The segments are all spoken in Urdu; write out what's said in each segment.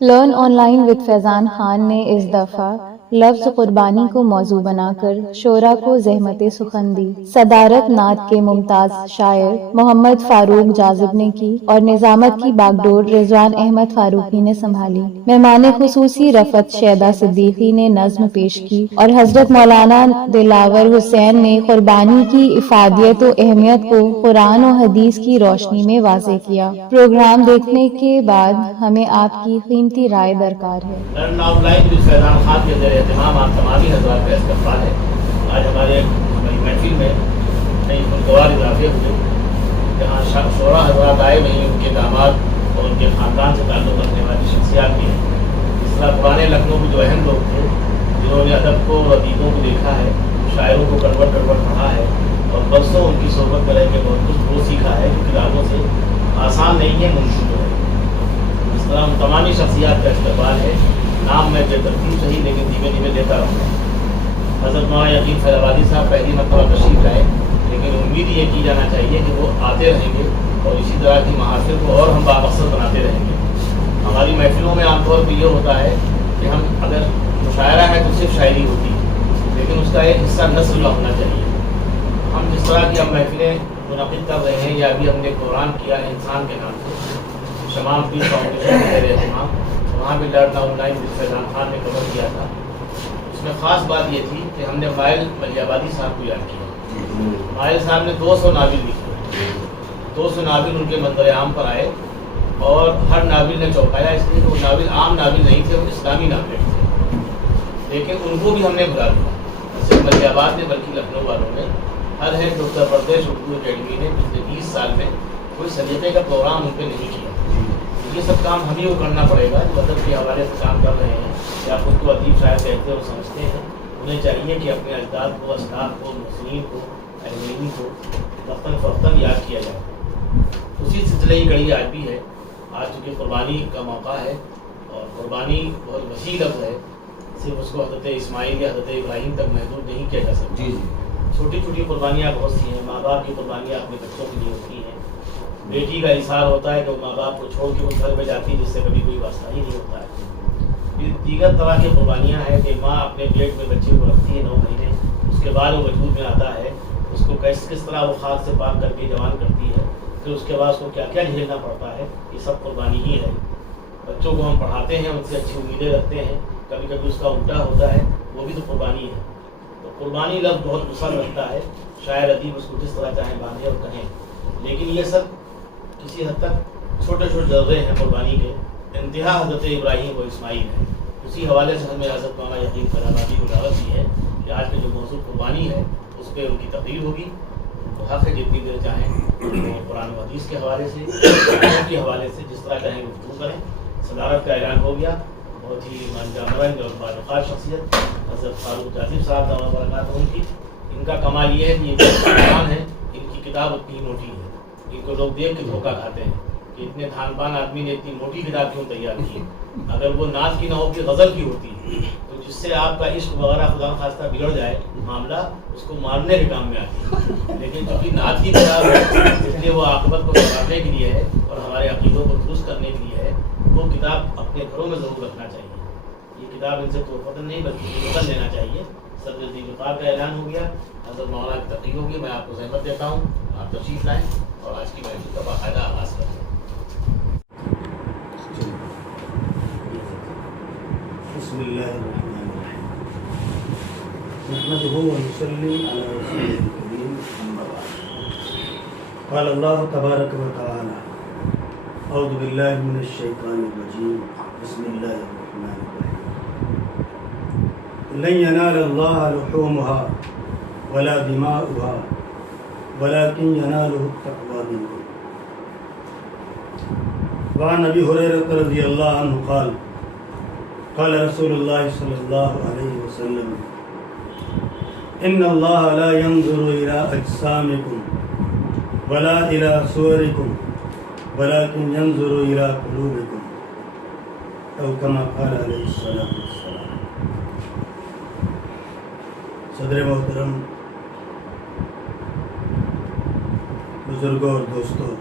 لرن آن لائن وتھ فیضان خان نے اس دفعہ لفظ قربانی کو موضوع بنا کر شعراء کو زحمت سخن دی۔ صدارت نعت کے ممتاز شاعر محمد فاروق جاذب نے کی اور نظامت کی باگڈور رضوان احمد فاروقی نے سنبھالی۔ مہمان خصوصی رفعت شیدا صدیقی نے نظم پیش کی اور حضرت مولانا دلاور حسین نے قربانی کی افادیت و اہمیت کو قرآن و حدیث کی روشنی میں واضح کیا۔ پروگرام دیکھنے کے بعد ہمیں آپ کی قیمتی رائے درکار ہے۔ لرن آن لائن وتھ فیضان خان کے زیر اہتمام آپ تمامی حضرات کا استقبال ہے۔ آج ہماری محفل میں نئی خوشگوار اضافے ہوئے جہاں شعراء حضرات آئے وہیں ان کے داماد اور ان کے خاندان سے تعلق رکھنے والی شخصیات بھی ہیں۔ اس طرح پرانے لکھنؤ میں جو اہم لوگ تھے جنہوں نے ادب کو اور ادیبوں کو دیکھا ہے، شاعروں کو کڑوٹ کڑوٹ پڑھا ہے اور برسوں ان کی صحبت میں رہ کے بہت کچھ وہ سیکھا ہے جو کتابوں سے آسان نہیں ہے، ممکن ہے۔ اس طرح ان تمامی شخصیات کا استقبال ہے۔ نام میں بے ترتیب صحیح لیکن دھیمے دھیمے لیتا رہوں گا۔ حضرت مولانا یقین فیض آبادی صاحب پہلی مرتبہ تشریف لائے، لیکن امید یہ کی جانا چاہیے کہ وہ آتے رہیں گے اور اسی طرح کی محافل کو اور ہم بامقصد بناتے رہیں گے۔ ہماری محفلوں میں عام طور پہ یہ ہوتا ہے کہ ہم اگر مشاعرہ ہے تو صرف شاعری ہوتی ہے، لیکن اس کا ایک حصہ نثر کا ہونا چاہیے۔ ہم جس طرح کی ہم محفلیں منعقد کر رہے ہیں یا ابھی ہم نے قرآن کیا انسان کے نام سے شمام پیس فاؤنڈیشن کے زیر اہتمام، وہاں بھی لرن آن لائن وتھ فیضان خان نے کور کیا تھا۔ اس میں خاص بات یہ تھی کہ ہم نے مائل ملی آبادی صاحب کو یاد کیا۔ مائل صاحب نے 200 ناول لکھے، 200 ناول ان کے منظر عام پر آئے اور ہر ناول نے چونکایا، اس لیے کہ وہ ناول عام ناول نہیں تھے، وہ اسلامی ناول تھے، لیکن ان کو بھی ہم نے بلا دیا۔ نہ صرف ملی آباد نے بلکہ لکھنؤ والوں نے، ہر ہیڈ اتر پردیش اردو اکیڈمی نے پچھلے 20 سال میں کوئی سلیقے کا پروگرام ان پہ نہیں کیا۔ یہ سب کام ہم ہی کو کرنا پڑے گا جو ادب کے حوالے سے کام کر رہے ہیں یا خود کو ادیب شاعر کہتے اور سمجھتے ہیں۔ انہیں چاہیے کہ اپنے اجداد کو، اسلاف کو، محسنین کو، علمین کو وقتاً فوقتاً یاد کیا جائے۔ اسی سلسلے کی کڑی آج بھی ہے۔ آج چونکہ قربانی کا موقع ہے اور قربانی بہت وسیع لفظ ہے، صرف اس کو حضرت اسماعیل یا حضرت ابراہیم تک محدود نہیں کیا جا سکتا۔ چھوٹی چھوٹی قربانیاں بہت سی ہیں۔ ماں باپ کی قربانیاں اپنے بچوں کے لیے ہوتی ہیں۔ بیٹی کا اظہار ہوتا ہے کہ وہ ماں باپ کو چھوڑ کے اس گھر میں جاتی ہے جس سے کبھی کوئی واسطہ ہی نہیں ہوتا ہے۔ پھر دیگر طرح کی قربانیاں ہیں کہ ماں اپنے پیٹ میں بچے کو رکھتی ہے 9 مہینے، اس کے بعد وہ وجود میں آتا ہے، اس کو کس طرح وہ خاک سے پاک کر کے جوان کرتی ہے، پھر اس کے بعد اس کو کیا کیا جھیلنا پڑتا ہے، یہ سب قربانی ہی ہے۔ بچوں کو ہم پڑھاتے ہیں، ان سے اچھی امیدیں رکھتے ہیں، کبھی کبھی اس کا الٹا ہوتا ہے، وہ بھی تو قربانی ہے۔ تو قربانی لفظ بہت وسعت رکھتا ہے، شاعر ادیب اس کو جس طرح چاہیں باندھیں اور کہیں، لیکن یہ سب کسی حد تک چھوٹے چھوٹے ذرے ہیں قربانی کے۔ انتہا حضرت ابراہیم و اسماعیل ہے۔ اسی حوالے سے ہمیں حضرت مولانا یقین فیض آبادی کو دعوت دی ہے کہ آج کا جو موضوع قربانی ہے اس پہ ان کی تقریر ہوگی۔ تو حق ہے جتنی دیر چاہیں وہ قرآن و حدیث کے حوالے سے، کے حوالے سے جس طرح چاہیں گفتگو کریں۔ صدارت کا اعلان ہو گیا۔ بہت ہی منجمرنگ اور باوقار شخصیت حضرت فاروق جاذب صاحب دعوت برکات ان کی۔ ان کا کمال یہ ہے کہ یہ قرآن ہے، ان کی کتاب اتنی موٹی ہے، ان کو لوگ دیکھ کے دھوکہ کھاتے ہیں کہ اتنے تھان پان آدمی نے اتنی موٹی کتاب کیوں تیار کی۔ اگر وہ ناز کی نہ ہو کہ غزل کی ہوتی تو جس سے آپ کا عشق وغیرہ خدا خواستہ بگڑ جائے معاملہ، اس کو مارنے کے کام میں آتی ہے، لیکن چونکہ نعت کی کتاب ہے اس لیے وہ عاقبت کو سنوارنے کے لیے ہے اور ہمارے عقیدوں کو درست کرنے کے لیے ہے۔ وہ کتاب اپنے گھروں میں ضرور رکھنا چاہیے۔ یہ کتاب ان سے تحفۃ نہیں بلکہ بدل لینا چاہیے۔ صدر ذوالفقار کا اعلان ہو گیا، حضرت مولانا کی تقریر ہوگی۔ میں آپ کو زحمت دیتا ہوں، آپ تشریف لائیں اور آج کی محفل کا باقاعدہ آغاز کریں۔ بسم اللہ الرحمن الرحیم، نحمده ونصلی علی رسوله الکریم، اما بعد۔ قال اللہ تبارک و تعالی: اعوذ باللہ من الشیطان الرجیم، بسم اللہ الرحمن الرحیم۔ لن ینال اللہ لحومها ولا دماؤها ولكن يناله التقوى منكم۔ وعن ابی ہریرہ رضی اللہ عنہ قال قال رسول اللہ صلی اللہ علیہ وسلم: ان اللہ لا ينظر الى اجسامکم ولا الى صورکم ولكن ينظر الى قلوبکم، او کما قال علیہ الصلوۃ والسلام۔ صدر محترم، بزرگوں اور دوستوں،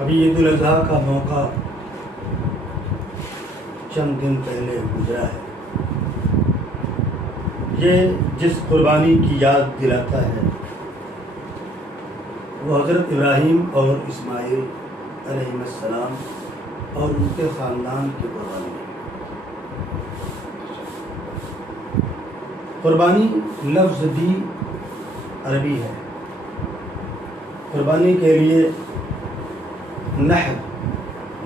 ابھی عید الاضحیٰ کا موقع چند دن پہلے گزرا ہے. یہ جس قربانی کی یاد دلاتا ہے وہ حضرت ابراہیم اور اسماعیل علیہ السلام اور ان کے خاندان کی قربانی ہے. قربانی لفظ بھی عربی ہے. قربانی کے لیے نحر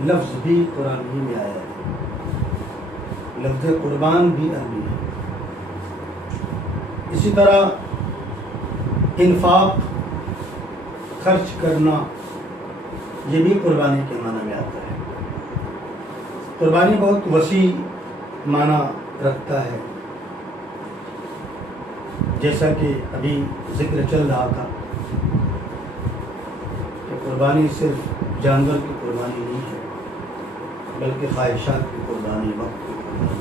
لفظ بھی قرآن ہی میں آیا ہے. لفظ قربان بھی عربی ہے. اسی طرح انفاق خرچ کرنا یہ بھی قربانی کے معنی میں آتا ہے. قربانی بہت وسیع معنی رکھتا ہے. جیسا کہ ابھی ذکر چل رہا تھا کہ قربانی صرف جانور کی قربانی نہیں ہے بلکہ خواہشات کی قربانی، وقت کی قربانی،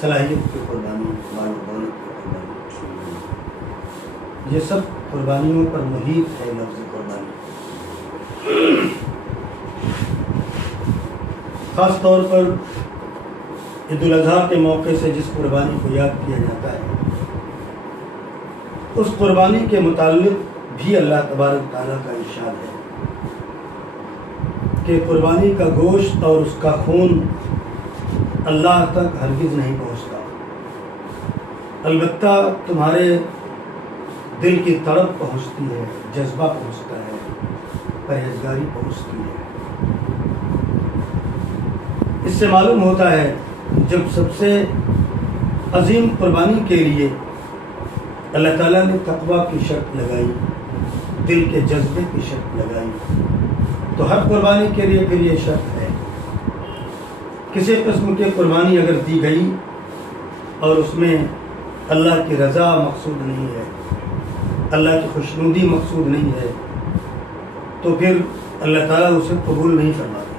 صلاحیت کی قربانی، مال و دولت کی قربانی، یہ سب قربانیوں پر محیط ہے لفظ قربانی. خاص طور پر عید الاضحیٰ کے موقع سے جس قربانی کو یاد کیا جاتا ہے اس قربانی کے متعلق بھی اللہ تبارک تعالیٰ کا ارشاد ہے کہ قربانی کا گوشت اور اس کا خون اللہ تک ہرگز نہیں پہنچتا، البتہ تمہارے دل کی تڑپ پہنچتی ہے، جذبہ پہنچتا ہے، پرہیزگاری پہنچتی ہے. اس سے معلوم ہوتا ہے جب سب سے عظیم قربانی کے لیے اللہ تعالیٰ نے تقویٰ کی شرط لگائی، دل کے جذبے کی شرط لگائی، تو ہر قربانی کے لیے پھر یہ شرط ہے. کسی قسم کی قربانی اگر دی گئی اور اس میں اللہ کی رضا مقصود نہیں ہے، اللہ کی خوشنودی مقصود نہیں ہے، تو پھر اللہ تعالیٰ اسے قبول نہیں فرماتے.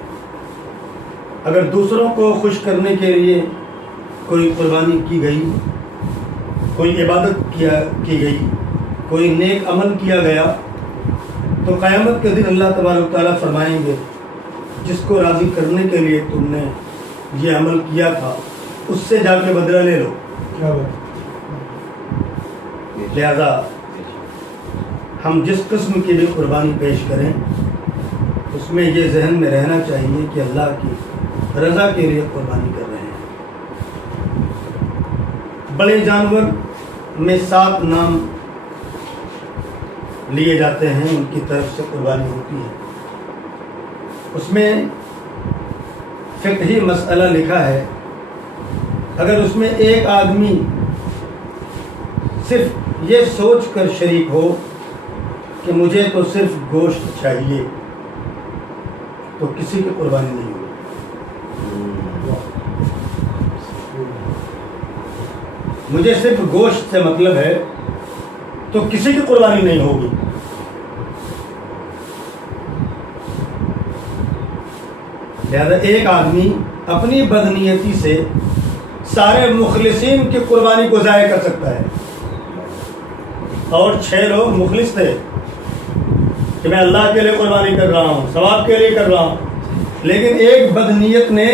اگر دوسروں کو خوش کرنے کے لیے کوئی قربانی کی گئی، کوئی عبادت کی گئی، کوئی نیک عمل کیا گیا، تو قیامت کے دن اللہ تبارک تعالیٰ فرمائیں گے جس کو راضی کرنے کے لیے تم نے یہ عمل کیا تھا اس سے جا کے بدلہ لے لو. لہذا ہم جس قسم کی بھی قربانی پیش کریں اس میں یہ ذہن میں رہنا چاہیے کہ اللہ کی رضا کے لیے قربانی کر رہے ہیں. بڑے جانور میں 7 نام لیے جاتے ہیں، ان کی طرف سے قربانی ہوتی ہے. اس میں فقہی مسئلہ لکھا ہے، اگر اس میں ایک آدمی صرف یہ سوچ کر شریک ہو کہ مجھے تو صرف گوشت چاہیے تو کسی کی قربانی نہیں ہوگی. مجھے صرف گوشت سے مطلب ہے تو کسی کی قربانی نہیں ہوگی. لہذا ایک آدمی اپنی بدنیتی سے سارے مخلصین کی قربانی کو ضائع کر سکتا ہے. اور 6 لوگ مخلص تھے کہ میں اللہ کے لیے قربانی کر رہا ہوں، ثواب کے لیے کر رہا ہوں، لیکن ایک بدنیت نے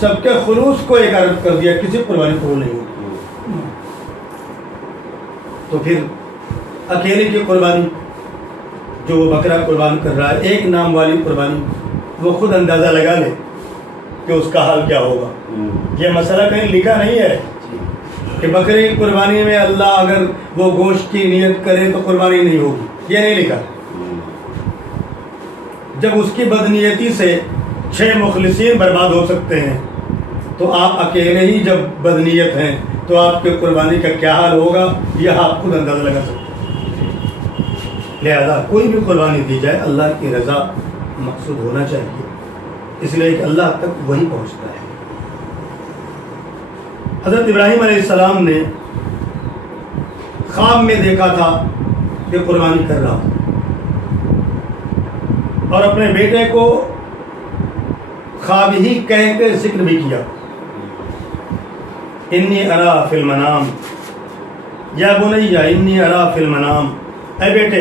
سب کے خلوص کو اکارت کر دیا، کسی قربانی کو نہیں ہوتی. تو پھر اکیلے کی قربانی جو وہ بکرا قربان کر رہا ہے، ایک نام والی قربانی، وہ خود اندازہ لگا لے کہ اس کا حال کیا ہوگا. یہ مسئلہ کہیں لکھا نہیں ہے کہ بکرے کی قربانی میں اللہ اگر وہ گوشت کی نیت کرے تو قربانی نہیں ہوگی، یہ نہیں لکھا. جب اس کی بدنیتی سے 6 مخلصین برباد ہو سکتے ہیں تو آپ اکیلے ہی جب بدنیت ہیں تو آپ کی قربانی کا کیا حال ہوگا یہ آپ خود اندازہ لگا سکتے ہیں. لہذا کوئی بھی قربانی دی جائے اللہ کی رضا مقصود ہونا چاہیے، اس لیے کہ اللہ تک وہی پہنچتا ہے. حضرت ابراہیم علیہ السلام نے خواب میں دیکھا تھا کہ قربانی کر رہا ہوں، اور اپنے بیٹے کو خواب ہی کہہ کے ذکر بھی کیا. انی ارا فی المنام یا بنی انی ارا فی المنام، اے بیٹے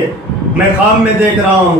میں خواب میں دیکھ رہا ہوں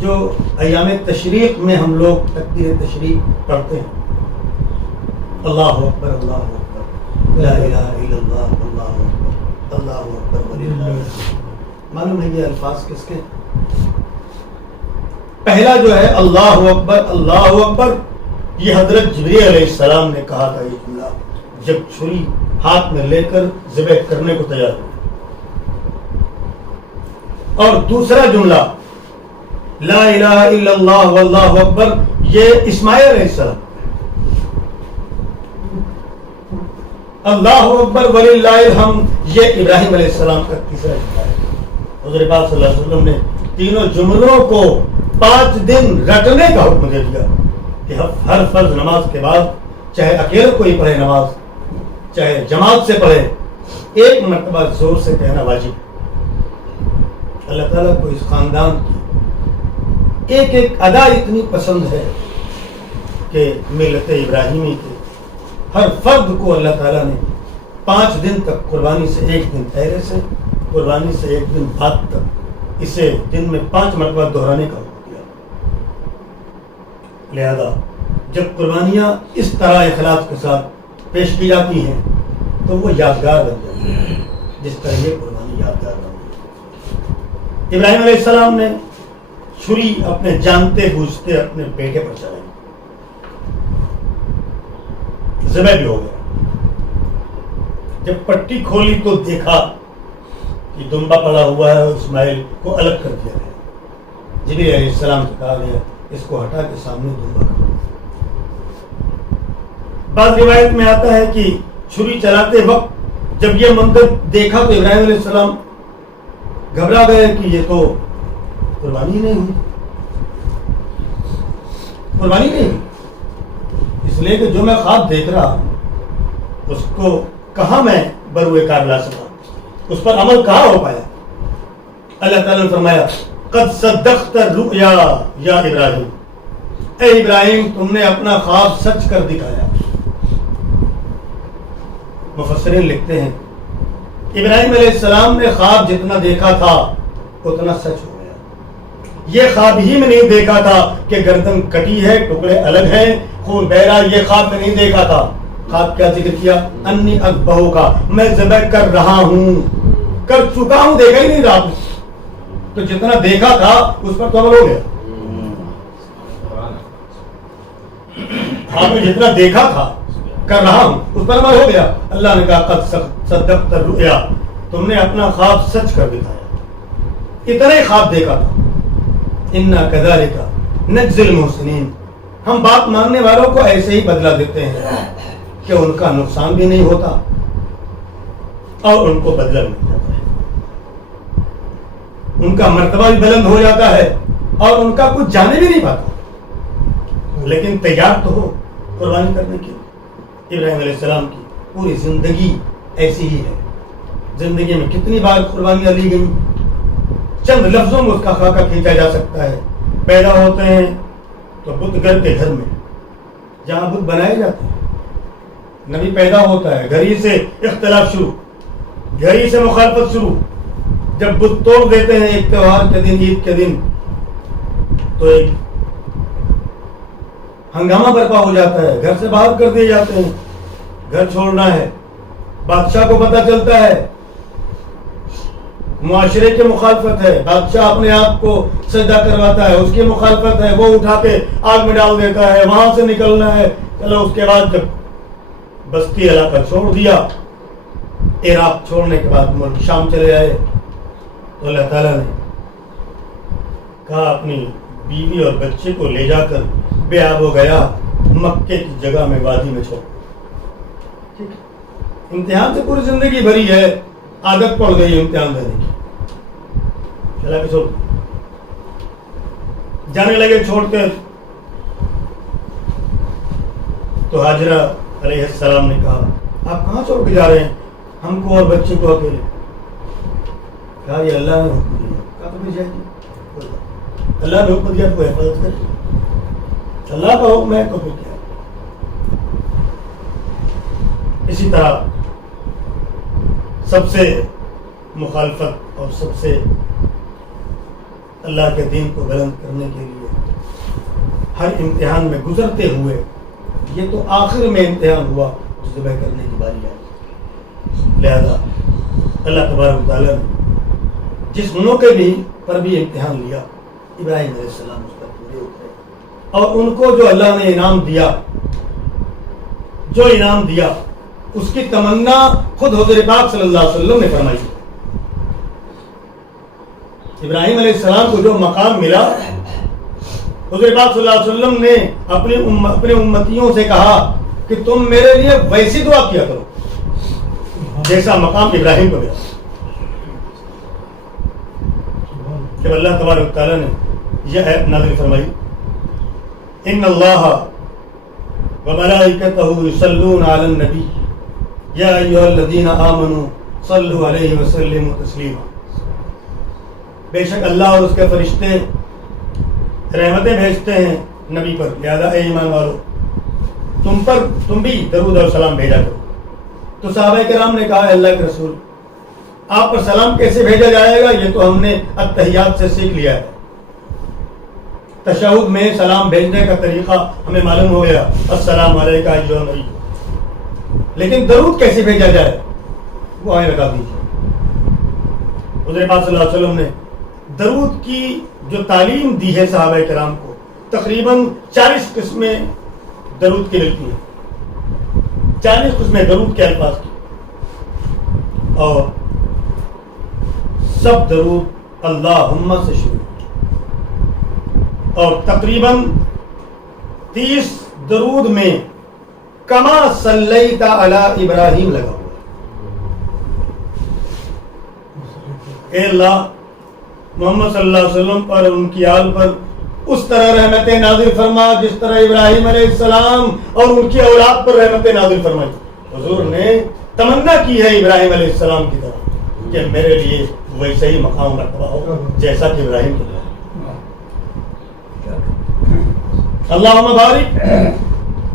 جو ایام تشریق میں ہم لوگ تکبیر تشریق پڑھتے ہیں، اللہ اکبر اللہ اکبر لا الہ الا اللہ اللہ اکبر اللہ اکبر وللہ الحمد، معلوم ہے یہ الفاظ کس کے؟ پہلا جو ہے اللہ اکبر، یہ حضرت جبریل علیہ السلام نے کہا تھا یہ جملہ جب چھری ہاتھ میں لے کر ذبح کرنے کو تیار ہوئے. اور دوسرا جملہ لا الہ الا اللہ واللہ اکبر، یہ اسماعیل علیہ السلام. اللہ اکبر وللہ الحمد یہ ابراہیم علیہ السلام کا تیسرا جملہ ہے. حضور پاک صلی اللہ علیہ وسلم نے تینوں جملوں کو 5 دن رٹنے کا حکم دے دیا کہ ہر فرض نماز کے بعد چاہے اکیلے کوئی پڑھے نماز چاہے جماعت سے پڑھے 1 مرتبہ زور سے کہنا واجب. اللہ تعالیٰ کو اس خاندان کی ایک ایک ادا اتنی پسند ہے کہ ملت ابراہیمی کے ہر فرد کو اللہ تعالیٰ نے 5 دن تک قربانی سے 1 دن پہلے سے قربانی سے 1 دن بعد تک اسے دن میں 5 مرتبہ دہرانے کا حکم دیا. لہذا جب قربانیاں اس طرح اخلاص کے ساتھ پیش کی جاتی ہیں تو وہ یادگار بن جاتی ہے، جس طرح یہ قربانی یادگار بن گئی. ابراہیم علیہ السلام نے چھری اپنے جانتے بوجھتے اپنے بیٹے پر چلائی، ذبح بھی ہو گیا. جب پٹی کھولی تو دیکھا کہ دمبا پڑا ہوا ہے، اسماعیل کو الگ کر دیا گیا. جبریل علیہ السلام سے کہا گیا اس کو ہٹا کے سامنے دمبا کر. بعض روایت میں آتا ہے کہ چھری چلاتے وقت جب یہ منظر دیکھا تو ابراہیم علیہ السلام گھبرا گئے کہ یہ تو قربانی نہیں ہوئی، قربانی نہیں ہوئی. اس لیے کہ جو میں خواب دیکھ رہا ہوں اس کو کہاں میں بروئے کار لا سکا، اس پر عمل کہاں ہو پایا. اللہ تعالیٰ نے فرمایا قد صدقت الرؤیا یا ابراہیم، اے ابراہیم تم نے اپنا خواب سچ کر دکھایا. مفسرین لکھتے ہیں ابراہیم علیہ السلام نے خواب جتنا دیکھا تھا اتنا سچ ہو گیا. یہ خواب ہی میں نہیں دیکھا تھا کہ گردن کٹی ہے ٹکڑے الگ ہیں خون بہ رہا، یہ خواب میں نہیں دیکھا تھا. خواب کیا ذکر کیا؟ انی اذبحو کا، میں ذبح کر رہا ہوں، کر چکا ہوں، دیکھا ہی نہیں رہا. تو جتنا دیکھا تھا اس پر تو عمل ہو گیا. خواب میں جتنا دیکھا تھا کر رہا ہوں اس پر عمل ہو گیا. اللہ نے کہا قد صدقت الرؤیا، تم نے اپنا خواب سچ کر دکھایا. اتنا ہی خواب دیکھا تھا. انا کذالک نجزی المحسنین، ہم بات ماننے والوں کو ایسے ہی بدلہ دیتے ہیں کہ ان کا نقصان بھی نہیں ہوتا اور ان کو بدلہ مل جاتا ہے، ان کا مرتبہ بھی بلند ہو جاتا ہے اور ان کا کچھ جانے بھی نہیں پاتا. لیکن تیار تو ہو قربانی کرنے کی. ابراہیم علیہ السلام کی پوری زندگی ایسی ہی ہے. زندگی میں کتنی بار قربانیاں لی گئیں، چند لفظوں میں اس کا خاکہ کھینچا جا سکتا ہے. پیدا ہوتے ہیں تو بت گھر کے گھر میں جہاں بت بنائے جاتے ہیں، نبی پیدا ہوتا ہے گھر ہی سے اختلاف شروع، گھر ہی سے مخالفت شروع. جب بت توڑ دیتے ہیں ایک تہوار کے دن، عید کے دن، تو ایک ہنگامہ برپا ہو جاتا ہے، گھر سے باہر کر دیے جاتے ہیں، گھر چھوڑنا ہے. بادشاہ کو پتہ چلتا ہے، معاشرے کی مخالفت ہے، بادشاہ اپنے آپ کو سجدہ کرواتا ہے، اس کی مخالفت ہے، وہ اٹھا کے آگ میں ڈال دیتا ہے، وہاں سے نکلنا ہے. چلو اس کے بعد جب بستی علاقہ چھوڑ دیا، عراق چھوڑنے کے بعد ملک شام چلے آئے، تو اللہ تعالیٰ نے کہا اپنی بیوی اور بچے کو لے جا کر بے آب و گیا مکے کی جگہ میں وادی میں چھوڑ. امتحان سے پوری زندگی بھری ہے، عادت پڑ گئی امتحان دینے کی. چلا کے چھوڑ جانے لگے چھوڑ کے. تو ہاجرہ علیہ السلام نے کہا آپ کہاں چھوڑ کے جا رہے ہیں ہم کو اور بچے کو اکیلے؟ کہا یہ اللہ نے حکم دیا. کہا تو پھر جائیے، اللہ نے حکم دیا تو حفاظت کر، اللہ کا حکم ہے تو پھر کیا. اسی طرح سب سے مخالفت اور سب سے اللہ کے دین کو بلند کرنے کے لیے ہر امتحان میں گزرتے ہوئے یہ تو آخر میں امتحان ہوا جو ذبح کرنے کی باری آئی. لہذا اللہ تبارک و تعالیٰ نے جس موقع بھی پر بھی امتحان لیا ابراہیم علیہ السلام اس پر پورے اترے اور ان کو جو اللہ نے انعام دیا اس کی تمنا خود حضور پاک صلی اللہ علیہ وسلم نے فرمائی. ابراہیم علیہ السلام کو جو مقام ملا حضور پاک صلی اللہ علیہ وسلم نے اپنے امتیوں سے کہا کہ تم میرے لیے ویسی دعا کیا کرو جیسا مقام ابراہیم کو ملا. جب اللہ تبارک تعالیٰ نے یہ آیت نازل فرمائی ان اللہ وملائکتہ یصلون علی النبی یا ایھا الذین آمنوا صلوا علیہ وسلموا تسلیما، بے شک اللہ اور اس کے فرشتے رحمتیں بھیجتے ہیں نبی پر، لہذا اے ایمان والو تم بھی درود اور سلام بھیجا کرو. تو صحابہ کرام نے کہا اللہ کے رسول آپ پر سلام کیسے بھیجا جائے گا؟ یہ تو ہم نے التحیات سے سیکھ لیا ہے، تشہد میں سلام بھیجنے کا طریقہ ہمیں معلوم ہو گیا، السلام علیکم ایھا النبی، لیکن درود کیسے بھیجا جائے وہ آئیں بتا دیجیے. حضور پاک صلی اللہ علیہ وسلم نے درود کی جو تعلیم دی ہے صحابہ کرام کو، تقریباً 40 قسمیں درود کی ملتی ہیں، 40 قسمیں درود کے الفاظ کی، اور سب درود اللہم سے شروع، اور تقریباً 30 درود میں کما صلیت علی ابراہیم لگا ہوا ہے. اے اللہ محمد صلی اللہ علیہ وسلم پر اور ان کی آل پر اس طرح رحمتیں نازل فرما جس طرح ابراہیم علیہ السلام اور ان کی اولاد پر رحمتیں نازل فرمائی. حضور نے تمنا کی ہے ابراہیم علیہ السلام کی طرح کہ میرے لیے ویسا ہی مقام رکھوا ہو جیسا کہ ابراہیم کی طرح. اللہم بارک،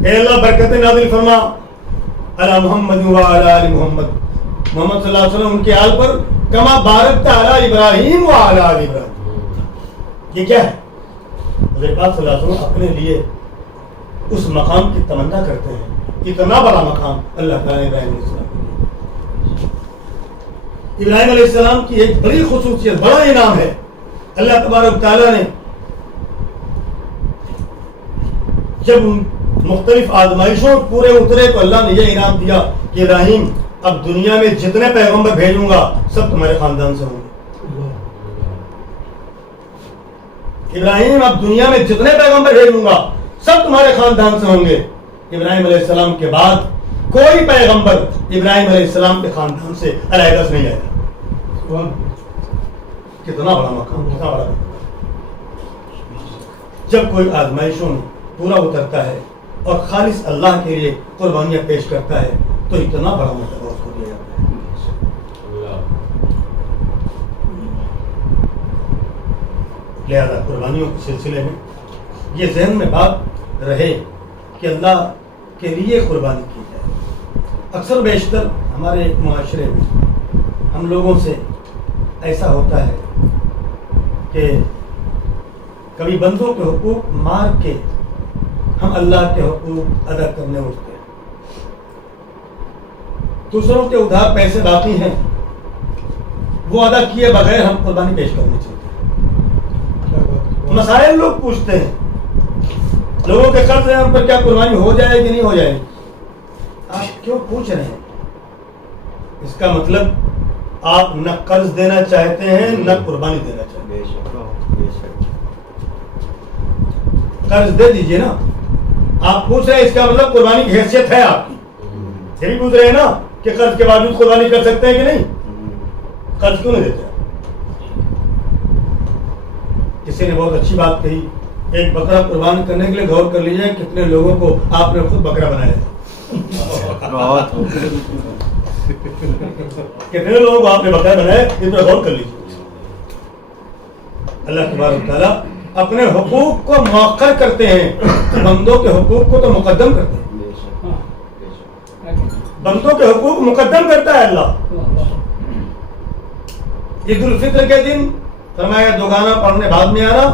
اے اللہ برکتیں نازل فرما علی محمد و علی آل محمد، محمد صلی اللہ علیہ وسلم ان کے آل پر کما بارکت علی ابراہیم و علی آل ابراہیم. یہ کیا ہے؟ حضور پاک صلی اللہ علیہ وسلم اپنے لیے اس مقام کی تمنا کرتے ہیں، اتنا بڑا مقام اللہ تعالیٰ نے ابراہیم علیہ السلام کو دیا. ابراہیم علیہ السلام کی ایک بڑی خصوصیت، بڑا انعام ہے. اللہ تبارک تعالیٰ نے جب مختلف آزمائشوں پورے اترے تو اللہ نے یہ انعام دیا کہ ابراہیم اب دنیا میں جتنے پیغمبر بھیجوں گا سب تمہارے خاندان سے ہوں گے. ابراہیم اب دنیا میں جتنے پیغمبر بھیجوں گا سب تمہارے خاندان سے ہوں گے. ابراہیم علیہ السلام کے بعد کوئی پیغمبر ابراہیم علیہ السلام کے خاندان سے علیحدہ سے نہیں آئے گا. کتنا بڑا مقام، کتنا بڑا مقام. جب کوئی آزمائشوں میں پورا اترتا ہے اور خالص اللہ کے لیے قربانیاں پیش کرتا ہے تو اتنا بڑا مرتبہ اس کو دیا جاتا ہے. لہذا قربانیوں کے سلسلے میں یہ ذہن میں بات رہے کہ اللہ کے لیے قربانی کی جائے. اکثر بیشتر ہمارے معاشرے میں ہم لوگوں سے ایسا ہوتا ہے کہ کبھی بندوں کے حقوق مار کے ہم اللہ کے حقوق ادا کرنے اٹھتے ہیں. دوسروں کے ادھار پیسے باقی ہیں وہ ادا کیے بغیر ہم قربانی پیش کرنے چاہتے ہیں. مسائل لوگ پوچھتے ہیں، لوگوں کے قرض ہیں ان پر کیا قربانی ہو جائے کہ نہیں ہو جائے. آپ کیوں پوچھ رہے ہیں؟ اس کا مطلب آپ نہ قرض دینا چاہتے ہیں نہ قربانی دینا چاہتے ہیں. قرض دے دیجئے نا. آپ پوچھ رہے ہیں اس کا مطلب قربانی کی حیثیت ہے آپ کی. یہ بھی پوچھ رہے ہیں نا کہ قرض کے باوجود قربانی کر سکتے ہیں کہ نہیں. قرض کیوں نہیں دیتے؟ کسی نے بہت اچھی بات کہی، ایک بکرا قربان کرنے کے لیے غور کر لیجیے کتنے لوگوں کو آپ نے خود بکرا بنایا ہے. کتنے لوگوں کو آپ نے بکرا بنایا ہے اس پر غور کر لیجیے. اللہ تبارک تعالیٰ اپنے حقوق کو مؤخر کرتے ہیں، بندوں کے حقوق کو تو مقدم کرتے ہیں. بندوں کے حقوق مقدم کرتا ہے اللہ. عید الفطر کے دن فرمایا دوگانا پڑھنے بعد میں آنا،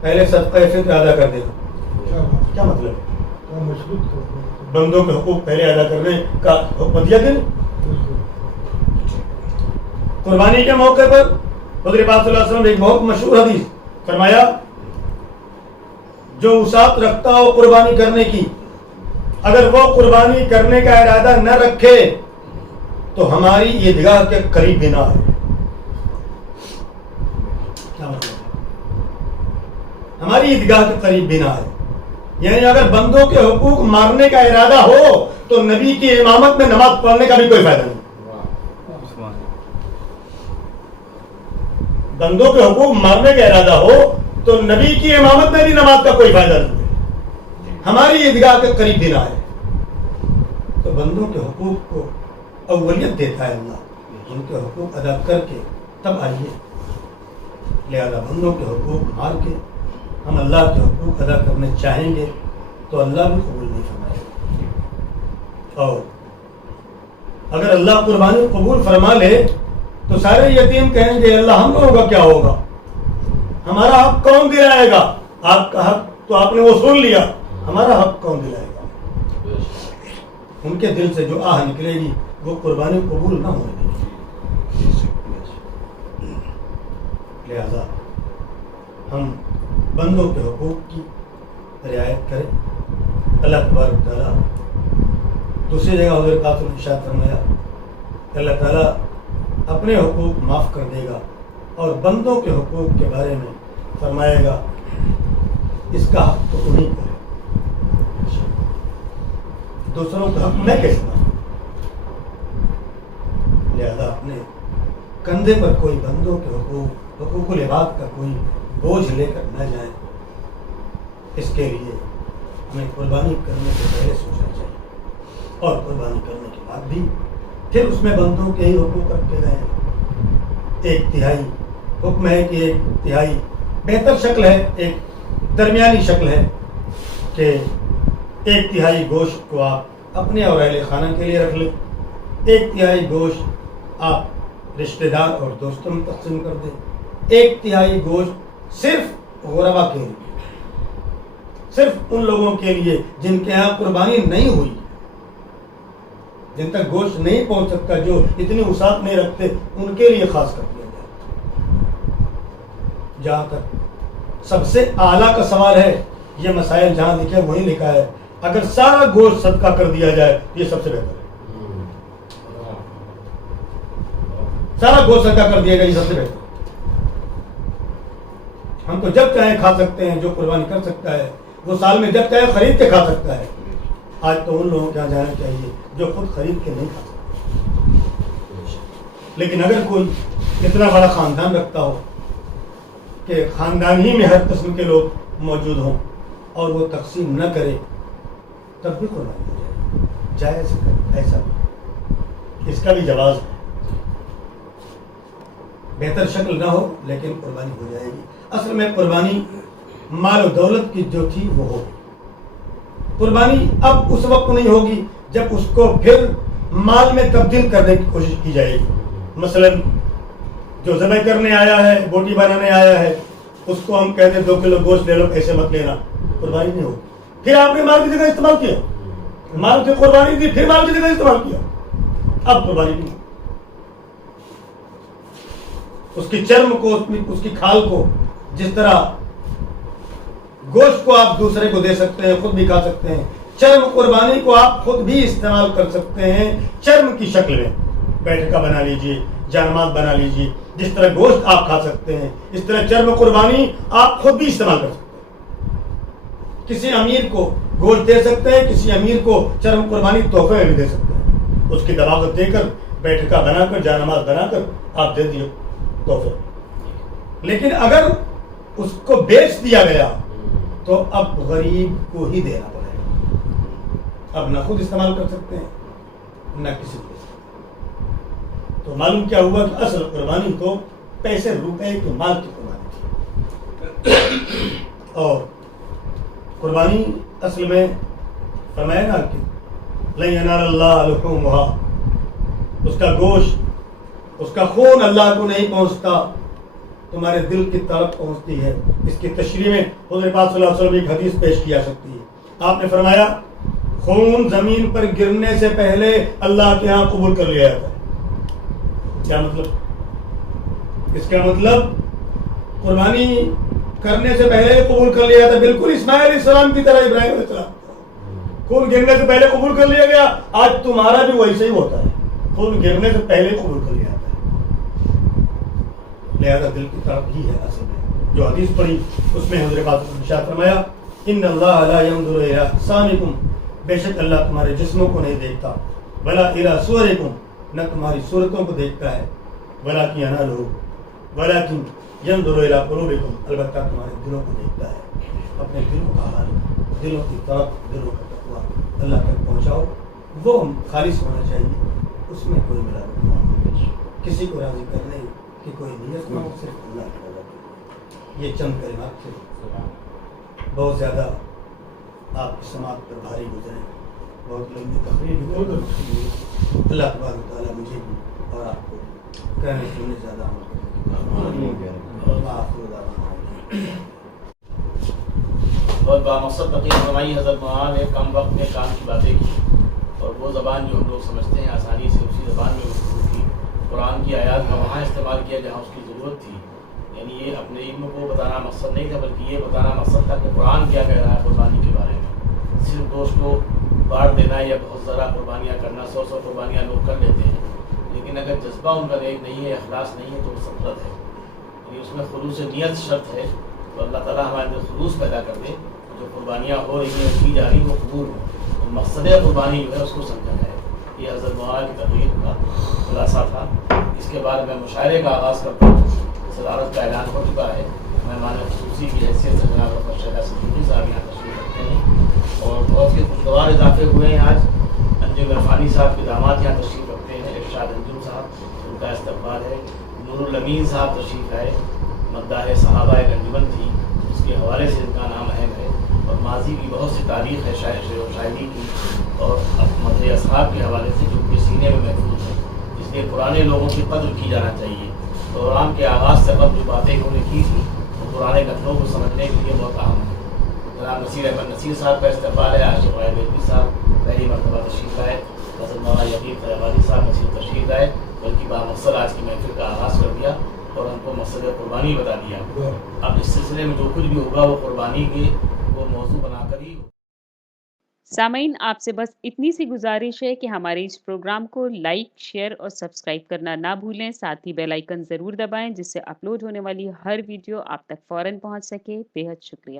پہلے صدقہ فطر ادا کر دینا۔ کیا مطلب ہے؟ بندوں کے حقوق پہلے ادا کرنے کا حکم دیا کہ قربانی کے موقع پر حضور پاک صلی اللہ علیہ وسلم ایک بہت مشہور حدیث فرمایا، جو وسعت رکھتا ہو قربانی کرنے کی، اگر وہ قربانی کرنے کا ارادہ نہ رکھے تو ہماری عیدگاہ کے قریب بھی نہ آئے۔ کیا مطلب؟ ہماری عیدگاہ کے قریب بھی نہ آئے، یعنی اگر بندوں کے حقوق مارنے کا ارادہ ہو تو نبی کی امامت میں نماز پڑھنے کا بھی کوئی فائدہ نہیں۔ بندوں کے حقوق مارنے کا ارادہ ہو تو نبی کی امامت میں بھی نماز کا کوئی فائدہ نہیں ہے، ہماری عیدگاہ کے قریب بھی نہ آئے۔ تو بندوں کے حقوق کو اولیت دیتا ہے اللہ، ان کے حقوق ادا کر کے تب آئیے۔ لہذا بندوں کے حقوق مار کے ہم اللہ کے حقوق ادا کرنے چاہیں گے تو اللہ بھی قبول نہیں فرمائے گا، اور اگر اللہ قربانی قبول فرما لے تو سارے یتیم کہیں گے اللہ ہم لوگوں کا کیا ہوگا، ہمارا حق کون دلائے گا؟ آپ کا حق تو آپ نے وصول لیا، ہمارا حق کون دلائے گا؟ ان کے دل سے جو آہ نکلے گی وہ قربانی قبول نہ ہونے دے گی۔ لہذا ہم بندوں کے حقوق کی رعایت کریں۔ اللہ تبارک تعالیٰ دوسری جگہ حضور پاک نے ارشاد فرمایا کہ اللہ تعالیٰ اپنے حقوق معاف کر دے گا اور بندوں کے حقوق کے بارے میں فرمائے گا اس کا حق تو انہیں کو ہے، دوسروں کا حق میں کیسے معاف؟ لہذا اپنے کندھے پر کوئی بندوں کے حقوق العباد کا کوئی بوجھ لے کر نہ جائیں۔ اس کے لیے ہمیں قربانی کرنے سے پہلے سوچنا چاہیے، اور قربانی کرنے کے بعد بھی پھر اس میں بندوں کے ہی حقوق رکھے گئے ہیں۔ ایک تہائی حکم ہے کہ ایک تہائی بہتر شکل ہے، ایک درمیانی شکل ہے کہ ایک تہائی گوشت کو آپ اپنے اور اہل خانہ کے لیے رکھ لیں، ایک تہائی گوشت آپ رشتہ دار اور دوستوں میں تقسیم کر دیں، ایک تہائی گوشت صرف غربا کے لیے، صرف ان لوگوں کے لیے جن کے یہاں قربانی نہیں ہوئی، جن تک گوشت نہیں پہنچ سکتا، جو اتنی وسعت نہیں رکھتے، ان کے لیے خاص کر دیا جائے۔ جہاں تک سب سے اعلیٰ کا سوال ہے، یہ مسائل جہاں لکھے وہی لکھا ہے، اگر سارا گوشت صدقہ کر دیا جائے یہ سب سے بہتر ہے۔ سارا گوشت صدقہ کر دیا جائے یہ سب سے بہتر ہے۔ ہم تو جب چاہیں کھا سکتے ہیں، جو قربانی کر سکتا ہے وہ سال میں جب چاہے خرید کے کھا سکتا ہے۔ آج تو ان لوگوں کے یہاں جانا چاہیے جو خود خرید کے نہیں کھا سکتے۔ لیکن اگر کوئی اتنا بڑا خاندان رکھتا ہو کہ خاندان ہی میں ہر قسم کے لوگ موجود ہوں اور وہ تقسیم نہ کرے، تب بھی قربانی ہو جائے، جائز ہے، ایسا بھی، اس کا بھی جواز ہے۔ بہتر شکل نہ ہو لیکن قربانی ہو جائے گی۔ اصل میں قربانی مال و دولت کی جو تھی وہ ہوگی۔ قربانی اب اس وقت نہیں ہوگی جب اس کو پھر مال میں تبدیل کرنے کی کوشش کی جائے گی۔ مثلا جو ذبح کرنے آیا ہے، بوٹی بنانے آیا ہے، اس کو ہم کہتے ہیں 2 کلو گوشت لے لو، ایسے مت لینا، قربانی نہیں ہوگی۔ پھر آپ نے مال کی جگہ استعمال کیا، مال کی قربانی دی، پھر مال کی جگہ استعمال کیا، اب قربانی نہیں۔ اس کی چرم کو، اس کی کھال کو، جس طرح گوشت کو آپ دوسرے کو دے سکتے ہیں، خود بھی کھا سکتے ہیں، چرم قربانی کو آپ خود بھی استعمال کر سکتے ہیں چرم کی شکل میں۔ بیٹھکا بنا لیجئے، جانماز بنا لیجئے، جس طرح گوشت آپ کھا سکتے ہیں اس طرح چرم قربانی آپ خود بھی استعمال کر سکتے ہیں۔ کسی امیر کو گوشت دے سکتے ہیں، کسی امیر کو چرم قربانی تحفے میں بھی دے سکتے ہیں، اس کی دعوت دے کر، بیٹھکا بنا کر، جانماز بنا کر آپ دے دیے تحفے۔ لیکن اگر اس کو بیچ دیا گیا تو اب غریب کو ہی دینا پڑے گا، اب نہ خود استعمال کر سکتے ہیں نہ کسی کو۔ تو معلوم کیا ہوا کہ اصل قربانی تو پیسے روپے کے مال کی قربانی تھی، اور قربانی اصل میں فرمایا نا کہ لن ینال اللہ لحومها، اس کا گوشت، اس کا خون اللہ کو نہیں پہنچتا، تمہارے دل کی طرف پہنچتی ہے. اس کی تشریح میں حضور پاک صلی اللہ علیہ وسلم ایک حدیث پیش کی جا سکتی ہے. آپ نے فرمایا خون زمین پر گرنے سے پہلے اللہ کے ہاں قبول کر لیا جاتا ہے. کیا مطلب؟ اس کا مطلب قربانی کرنے سے پہلے قبول کر لیا جاتا ہے. بالکل اسماعیل علیہ السلام کی طرح ابراہیم علیہ السلام خون گرنے سے پہلے قبول کر لیا گیا. آج تمہارا بھی ویسے ہی ہوتا ہے, خون گرنے سے پہلے قبول کر لیا جاتا ہے. لہذا دل کی طرف ہی ہے اصل میں. جو حدیث پڑھی اس میں حضرت پاک نے ارشاد فرمایا ان اللہ لا ينظر الى اجسامکم, بے شک اللہ تمہارے جسموں کو نہیں دیکھتا, ولا الى صورکم, نہ تمہاری صورتوں کو دیکھتا ہے, ولکن ولکن ينظر الى قلوبکم, البتہ تمہارے دلوں کو دیکھتا ہے. اپنے دلوں کا حال, دلوں کی طرف, دلوں کا تقویٰ اللہ تک پہنچاؤ. وہ خالص ہونا چاہیے, اس میں کوئی ملاوٹ نہ ہو, کسی کو راضی کرنے کی کوئی نیت نہ ہو, صرف اللہ کی رضا کے. یہ چند کلمات تھے, بہت زیادہ آپ کی سماعت پر بھاری گزرے, بہت لمبی تقریر بھی ہو گئی. اللہ تبارک و تعالیٰ مجھے بھی اور آپ کو کہنے سننے زیادہ عمل کرنے کی بہت بامقصد تقریر فرمائی حضرت مولانا نے. کم وقت میں کام کی باتیں کی, اور وہ زبان جو ہم لوگ سمجھتے ہیں آسانی سے اسی زبان میں گفتگو کی. قرآن کی آیات کا وہاں استعمال کیا جہاں اس کی ضرورت تھی. یعنی یہ اپنے علم کو بتانا مقصد نہیں تھا, بلکہ یہ بتانا مقصد تھا کہ قرآن کیا کہہ رہا ہے قربانی کے بارے میں. صرف گوشت کو بانٹ دینا یا بہت ذرا قربانیاں کرنا, 100 قربانیاں لوگ کر لیتے ہیں, لیکن اگر جذبہ ان کا نیک نہیں ہے, اخلاص نہیں ہے, تو وہ سفرت ہے. یعنی اس میں خلوص نیت شرط ہے. تو اللہ تعالیٰ ہمارے اندر خلوص پیدا کر دے, جو قربانیاں ہو رہی ہیں کی جا رہی ہیں وہ قبول ہوں. مقصد قربانی جو ہے اس کو سمجھا جائے. یہ حضرت مولانا کی تقریر کا خلاصہ تھا. اس کے بعد میں مشاعرے کا آغاز کرتا ہوں. صدارت کا اعلان ہو چکا ہے. مہمان خصوصی کی حیثیت سے جناب ڈاکٹر شہلا صدیقی صاحب یہاں تشریف رکھتے ہیں, اور بہت سے خوشگوار اضافے ہوئے ہیں. آج انجم عرفانی صاحب کے داماد یہاں تشریف رکھتے ہیں, ارشاد انجم صاحب, ان کا استقبال ہے. نور الامین صاحب تشریف لائے, مداح صحابہ ایک انجمن تھی, اس کے حوالے سے ان کا نام اہم ہے, اور ماضی کی بہت سی تاریخ ہے شاعر و شاعری کی, اور مدح اصحاب کے حوالے سے جو ان کے سینے میں محفوظ ہے. اس لیے پرانے لوگوں کی قدر کی جانا چاہیے. پروگرام کے آغاز سے قبل جو باتیں انہوں نے کی تھی وہ پرانے گھٹنوں کو سمجھنے کے لیے بہت اہم ہے. جناب نصیر احمد نصیر صاحب کا استقبال ہے. عاشق غائب علمی صاحب پہلی مرتبہ تشریف لائے. حضرت مولانا یقین فیاضی صاحب نصیر تشریف لائے, بلکہ بامقصد آج کی محفل کا آغاز کر دیا اور ہم کو مقصد قربانی بتا دیا. اب اس سلسلے میں جو کچھ بھی ہوگا وہ قربانی کے وہ موضوع بنا کر ہی. سامعین، آپ سے بس اتنی سی گزارش ہے کہ ہمارے اس پروگرام کو لائک، شیئر اور سبسکرائب کرنا نہ بھولیں. ساتھ ہی بیل آئیکن ضرور دبائیں جس سے اپلوڈ ہونے والی ہر ویڈیو آپ تک فوراً پہنچ سکے. بے حد شکریہ.